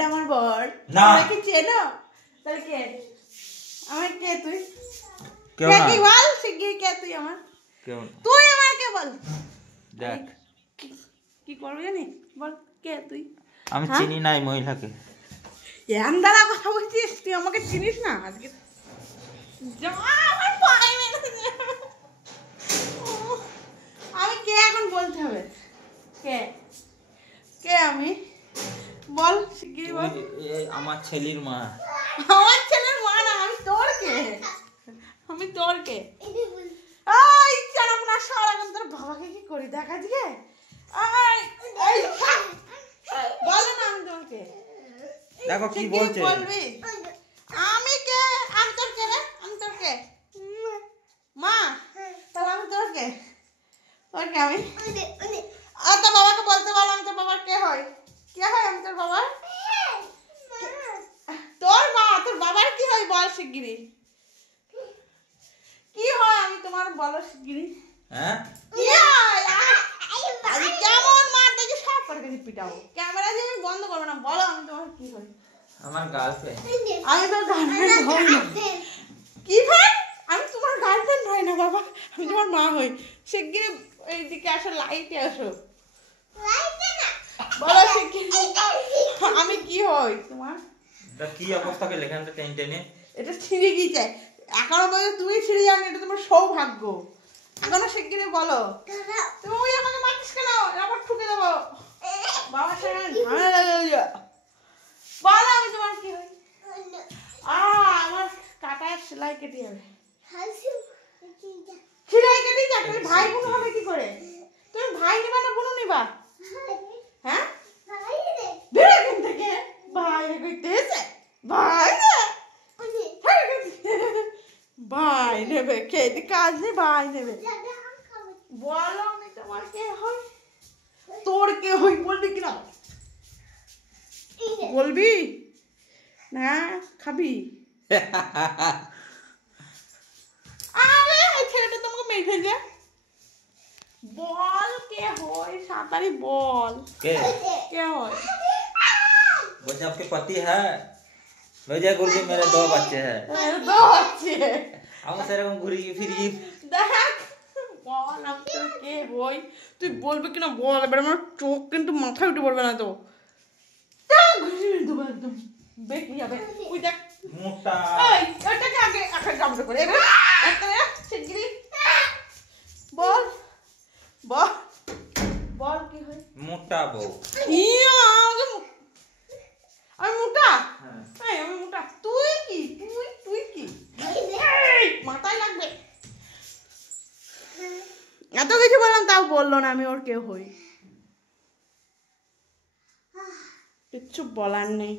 এটা আমার বর না কি চেনো তাহলে কে আমার কে তুই কেউ কে না কি বল শিগগির কে তুই আমার কেউ তুই আমার কে বল দেখ কি করবি জানি বল কে তুই আমি চিনি নাই মহিলাকে এমন দ্বারা কথা বলছিস তুই আমাকে চিনিস না আজকে আমার পায়ে মেরেছে আমি কে এখন বলতে হবে কে কে আমি বল শিগগিরই বল আমার ছেলের মা আমার ছেলের মা না আমি তোর কে এই চালাম না সর এখন তোর বাবাকে কি করি দেখ আজকে বলো না আমি তোর কে দেখো কি বলছে বলবি আমি কে আমি তোর কে রে আমি তোর কে মা তাহলে আমি তোর কে আমি আর তোর বাবাকে বলতে বল আমি তোর বাবার কে হয় আমি তোর বাবার তোর মা তোর বাবার কি হয় বল শিগগিরি কি হয় আমি তোমার বলো শিগগিরি হ্যাঁ কি হয় আজ কেমন মার দেখি সব করে দিই পিটাবো ক্যামেরা দিয়ে আমি বন্ধ করবো না বলো আমি তোমার কি হয় আমার গার্লফ্রেন্ড আমি তোর গার্লফ্রেন্ড হই না কি ফ্রেন্ড আমি তোমার গার্লফ্রেন্ড হই না বাবা আমি তোমার মা হই শিগগিরি এইদিকে আসো লাইটে আসো বলো শিগগিরি আমি কি হই তোমার কি অবস্থা করে লেখানটা টেনে টেনে এটা ছিঁড়ে গিয়েছে এখনো পর্যন্ত তুমি ছিঁড়ে যাওনি এটা তোমার সৌভাগ্য এখনো শিগগিরি বলো তুমি আমাকে মারছিস কেন আবার ঠুকে দেবো বাবার সঙ্গে ঝামেলা লেগে যাবে বলো আমি তোমার কি হই আমার কাটায় সেলাই কেটে যাবে সেলাই কেটে যাক তুমি ভাই বোন হবে কি করে তুমি ভাই নিবা না বোন নিবা হ্যাঁ বেরো এখান থেকে ভাই করতে এসে ভাই নেবে খেতে কাজ নেই ভাই নেবে বলো আমি তোমার কে হই তোর কে হই বলবি কিনা বলবি না খাবি আরে ওই ছেলেটা তোমাকে মেরে ফেলবে বল কে হয় সাঁতারি বল के হয় बोले आपके पति है भैया गुरुजी मेरे 2 बच्चे हैं দো হচ্ছে हम সেরকম ঘুরি ফিরি দেখ বল আমি তোর কে হই তুই বলবি কিনা বল এবার আমার চোখ কিন্তু মাথায় উঠে পড়বে না তো দেবো একদম বেঁকে যাবে ওই দেখ মোটা এই ওটাকে আগে আগে গামছা করে এবার একটা শিগগিরি বল বল বল কি হয় মোটা বউ ইয়া আমি মোটা হ্যাঁ এই আমি মোটা তুই কি তুই কি এই মাথায় লাগবে এত কিছু বললাম তাও বললো না আমি ওর কে হই কিচ্ছু বলার নেই